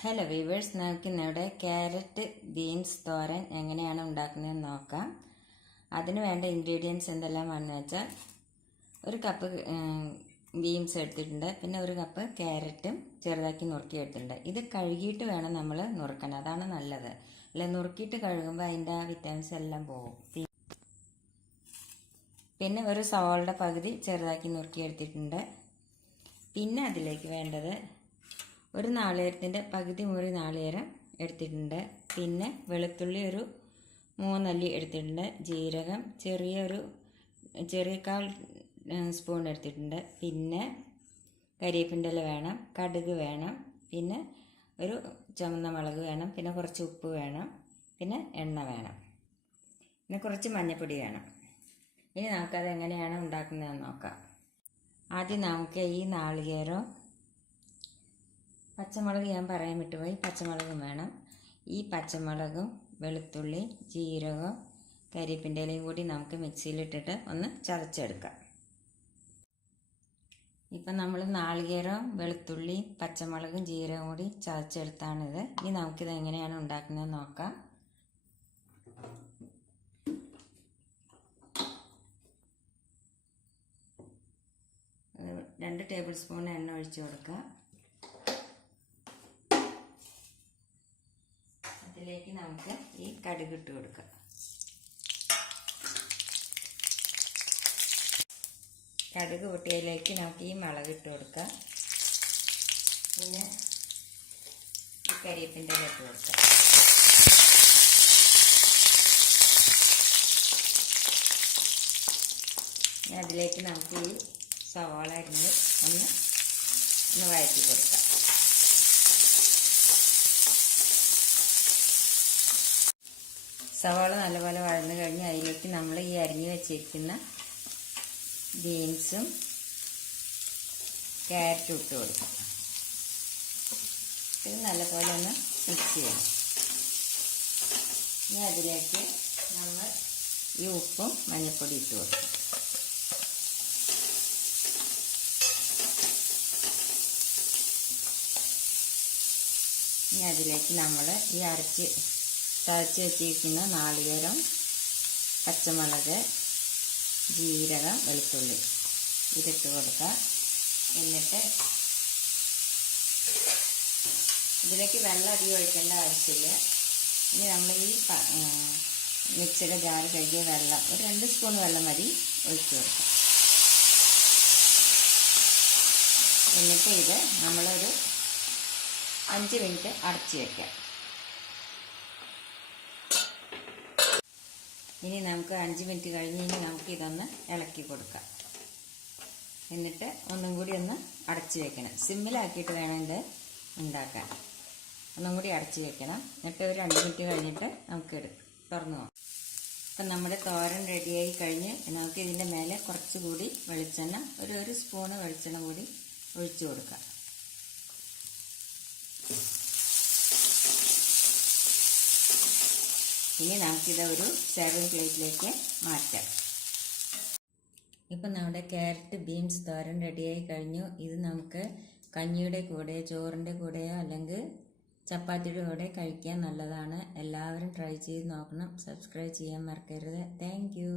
Hello weavers, നമുക്ക് ഇന്നിവിടെ carrot beans തോരൻ എങ്ങനെയാണ് ഉണ്ടാക്കുന്നതെന്ന് നോക്കാം. അതിന് വേണ്ട ഇൻഗ്രീഡിയൻസ് എന്തെല്ലാമാണെന്ന് വെച്ചാൽ ഒരു കപ്പ് ബീൻസ് എടുത്തിട്ടുണ്ട്, പിന്നെ ഒരു കപ്പ് ക്യാരറ്റും ചെറുതാക്കി നുറുക്കി എടുത്തിട്ടുണ്ട്. ഇത് കഴുകിയിട്ട് വേണം നമ്മൾ നുറുക്കാൻ, അതാണ് നല്ലത്. അല്ല നുറുക്കിയിട്ട് കഴുകുമ്പോൾ അതിൻ്റെ വിറ്റാമിൻസ് എല്ലാം പോകും. പിന്നെ ഒരു സവാളയുടെ പകുതി ചെറുതാക്കി നുറുക്കി എടുത്തിട്ടുണ്ട്. പിന്നെ അതിലേക്ക് വേണ്ടത് ഒരു നാളികേരത്തിൻ്റെ പകുതി മുറി നാളികേരം എടുത്തിട്ടുണ്ട്. പിന്നെ വെളുത്തുള്ളി ഒരു 3 അല്ലി എടുത്തിട്ടുണ്ട്. ജീരകം ചെറിയ 1/4 സ്പൂൺ എടുത്തിട്ടുണ്ട്. പിന്നെ കരിവേപ്പിൻ്റെ ഇല വേണം, കടുക് വേണം, പിന്നെ ഒരു ചുവന്ന മുളക് വേണം, പിന്നെ കുറച്ച് ഉപ്പ് വേണം, പിന്നെ എണ്ണ വേണം, പിന്നെ കുറച്ച് മഞ്ഞൾപ്പൊടി വേണം. ഇനി നമുക്കത് എങ്ങനെയാണ് ഉണ്ടാക്കുന്നതെന്ന് നോക്കാം. ആദ്യം നമുക്ക് ഈ നാളികേരം, പച്ചമുളക് ഞാൻ പറയാൻ വിട്ടുപോയി, പച്ചമുളകും വേണം. ഈ പച്ചമുളകും വെളുത്തുള്ളി ജീരകം കരിവേപ്പിൻ്റെ ഇലയും കൂടി നമുക്ക് മിക്സിയിലിട്ടിട്ട് ഒന്ന് ചതച്ചെടുക്കാം. ഇപ്പം നമ്മൾ നാളികേരം വെളുത്തുള്ളി പച്ചമുളകും ജീരകം കൂടി ചതച്ചെടുത്താണിത്. ഇനി നമുക്കിത് എങ്ങനെയാണ് ഉണ്ടാക്കുന്നത് നോക്കാം. രണ്ട് ടേബിൾ സ്പൂൺ എണ്ണ ഒഴിച്ചു കൊടുക്കുക. അതിലേക്ക് നമുക്ക് ഈ കടുക് ഇട്ട് കൊടുക്കാം. കടുക് പൊട്ടിയതിലേക്ക് നമുക്ക് ഈ മുളക് ഇട്ട് കൊടുക്കാം. പിന്നെ ഈ കരിവേപ്പിൻ്റെ ഇല ഇട്ട് കൊടുക്കാം. അതിലേക്ക് നമുക്ക് ഈ സവാള അരിഞ്ഞ് ഒന്ന് വഴറ്റി കൊടുക്കാം. സവാള നല്ലപോലെ വഴന്നു കഴിഞ്ഞ് അതിലേക്ക് നമ്മൾ ഈ അരിഞ്ഞു വെച്ചിരിക്കുന്ന ബീൻസും ക്യാരറ്റും ഇട്ട് കൊടുക്കാം. ഇത് നല്ലപോലെ ഒന്ന് മിക്സ് ചെയ്യണം. ഇനി അതിലേക്ക് നമ്മൾ ഈ ഉപ്പും മഞ്ഞൾപ്പൊടി ഇട്ട് കൊടുക്കാം. ഇനി അതിലേക്ക് നമ്മൾ ഈ ചതച്ച് വെച്ചിരിക്കുന്ന നാളികേരം, പച്ചമുളക്, ജീരകം, വെളുത്തുള്ളി ഇതിട്ട് കൊടുക്കുക. എന്നിട്ട് ഇതിലേക്ക് വെള്ളം അധികം ഒഴിക്കേണ്ട ആവശ്യമില്ല. ഇനി നമ്മൾ ഈ മിക്സിയുടെ ജാറ് കഴുകിയ വെള്ളം ഒരു 2 സ്പൂൺ വെള്ളം മതി ഒഴിച്ചു കൊടുക്കുക. എന്നിട്ട് ഇത് നമ്മളൊരു 5 മിനിറ്റ് അടച്ച് വയ്ക്കാം. ഇനി നമുക്ക് 5 മിനിറ്റ് കഴിഞ്ഞ് നമുക്ക് ഇതൊന്ന് ഇളക്കി കൊടുക്കാം. എന്നിട്ട് ഒന്നും കൂടി ഒന്ന് അടച്ച് വെക്കണം. സിമ്മിലാക്കിയിട്ട് വേണം ഇത് ഉണ്ടാക്കാൻ. ഒന്നും കൂടി അടച്ച് വെക്കണം. എന്നിട്ട് ഒരു 2 മിനിറ്റ് കഴിഞ്ഞിട്ട് നമുക്ക് തുറന്നു പോകാം. അപ്പം നമ്മുടെ തോരൻ റെഡിയായി കഴിഞ്ഞ് നമുക്ക് ഇതിൻ്റെ മേലെ കുറച്ചുകൂടി വെളിച്ചെണ്ണ, ഒരു സ്പൂണ് വെളിച്ചെണ്ണ കൂടി ഒഴിച്ചു കൊടുക്കാം. ഇനി നമുക്കിത് ഒരു സെർവിങ് പ്ലേറ്റിലേക്ക് മാറ്റാം. ഇപ്പം നമ്മുടെ ക്യാരറ്റ് ബീൻസ് തോരൻ റെഡിയായി കഴിഞ്ഞു. ഇത് നമുക്ക് കഞ്ഞിയുടെ കൂടെ, ചോറിൻ്റെ കൂടെയോ അല്ലെങ്കിൽ ചപ്പാത്തിയുടെ കൂടെ കഴിക്കാൻ നല്ലതാണ്. എല്ലാവരും ട്രൈ ചെയ്ത് നോക്കണം. സബ്സ്ക്രൈബ് ചെയ്യാൻ മറക്കരുത്. Thank you.